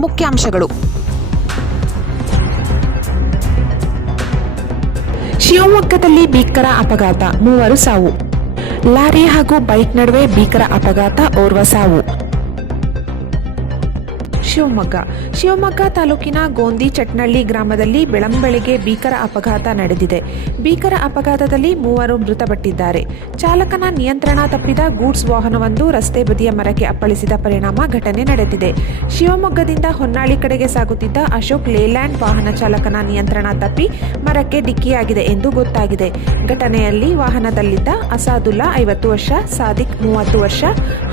ಮುಖ್ಯಾಂಶಗಳು. ಶಿವಮೊಗ್ಗದಲ್ಲಿ ಭೀಕರ ಅಪಘಾತ ಮೂವರು ಸಾವು. ಲಾರಿ ಹಾಗೂ ಬೈಕ್ ನಡುವೆ ಭೀಕರ ಅಪಘಾತ ಓರ್ವ ಸಾವು. ಶಿವಮೊಗ್ಗ. ಶಿವಮೊಗ್ಗ ತಾಲೂಕಿನ ಗೋಂದಿ ಚಟ್ನಳ್ಳಿ ಗ್ರಾಮದಲ್ಲಿ ಬೆಳಂಬೆಳಗ್ಗೆ ಭೀಕರ ಅಪಘಾತ ನಡೆದಿದೆ. ಭೀಕರ ಅಪಘಾತದಲ್ಲಿ ಮೂವರು ಮೃತಪಟ್ಟಿದ್ದಾರೆ. ಚಾಲಕನ ನಿಯಂತ್ರಣ ತಪ್ಪಿದ ಗೂಡ್ಸ್ ವಾಹನವೊಂದು ರಸ್ತೆ ಬದಿಯ ಮರಕ್ಕೆ ಅಪ್ಪಳಿಸಿದ ಪರಿಣಾಮ ಘಟನೆ ನಡೆದಿದೆ. ಶಿವಮೊಗ್ಗದಿಂದ ಹೊನ್ನಾಳಿ ಕಡೆಗೆ ಸಾಗುತ್ತಿದ್ದ ಅಶೋಕ್ ಲೇಲ್ಯಾಂಡ್ ವಾಹನ ಚಾಲಕನ ನಿಯಂತ್ರಣ ತಪ್ಪಿ ಮರಕ್ಕೆ ಡಿಕ್ಕಿಯಾಗಿದೆ ಎಂದು ಗೊತ್ತಾಗಿದೆ. ಘಟನೆಯಲ್ಲಿ ವಾಹನದಲ್ಲಿದ್ದ ಅಸಾದುಲ್ಲಾ ಐವತ್ತು ವರ್ಷ, ಸಾದಿಕ್ ಮೂವತ್ತು ವರ್ಷ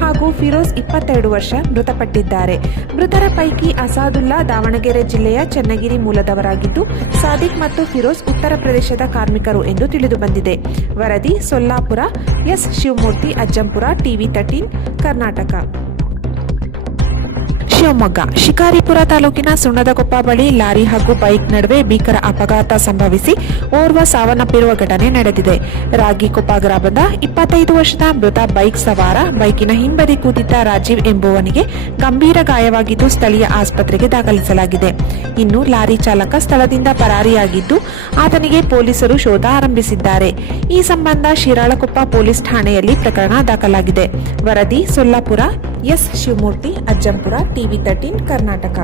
ಹಾಗೂ ಫಿರೋಜ್ ಇಪ್ಪತ್ತೆರಡು ವರ್ಷ ಮೃತಪಟ್ಟಿದ್ದಾರೆ. ಮೃತರ ಪೈಕಿ ಅಸಾದುಲ್ಲಾ ದಾವಣಗೆರೆ ಜಿಲ್ಲೆಯ ಚನ್ನಗಿರಿ ಮೂಲದವರಾಗಿದ್ದು, ಸಾದಿಕ್ ಮತ್ತು ಫಿರೋಜ್ ಉತ್ತರ ಪ್ರದೇಶದ ಕಾರ್ಮಿಕರು ಎಂದು ತಿಳಿದು ಬಂದಿದೆ. ವರದಿ Sollapura, S Shivamurthy, Ajjampura, TV thirteen, Karnataka. Shivamogga, Shikaripura ತಾಲೂಕಿನ ಸುಣ್ಣದಕೊಪ್ಪ ಬಳಿ ಲಾರಿ ಹಾಗೂ ಬೈಕ್ ನಡುವೆ ಭೀಕರ ಅಪಘಾತ ಸಂಭವಿಸಿ ಓರ್ವ ಸಾವನ್ನಪ್ಪಿರುವ ಘಟನೆ ನಡೆದಿದೆ. ರಾಗಿಕೊಪ್ಪ ಗ್ರಾಮದ ಇಪ್ಪತ್ತೈದು ವರ್ಷದ ಮೃತ ಬೈಕ್ ಸವಾರ ಬೈಕಿನ ಹಿಂಬದಿ ಕೂತಿದ್ದ ರಾಜೀವ್ ಎಂಬುವನಿಗೆ ಗಂಭೀರ ಗಾಯವಾಗಿದ್ದು ಸ್ಥಳೀಯ ಆಸ್ಪತ್ರೆಗೆ ದಾಖಲಿಸಲಾಗಿದೆ. ಇನ್ನು ಲಾರಿ ಚಾಲಕ ಸ್ಥಳದಿಂದ ಪರಾರಿಯಾಗಿದ್ದು ಆತನಿಗೆ ಪೊಲೀಸರು ಶೋಧ ಆರಂಭಿಸಿದ್ದಾರೆ. ಈ ಸಂಬಂಧ ಶಿರಾಳಕೊಪ್ಪ ಪೊಲೀಸ್ ಠಾಣೆಯಲ್ಲಿ ಪ್ರಕರಣ ದಾಖಲಾಗಿದೆ. ವರದಿ Sollapura S Shivamurthy Ajjampura TV thirteen Karnataka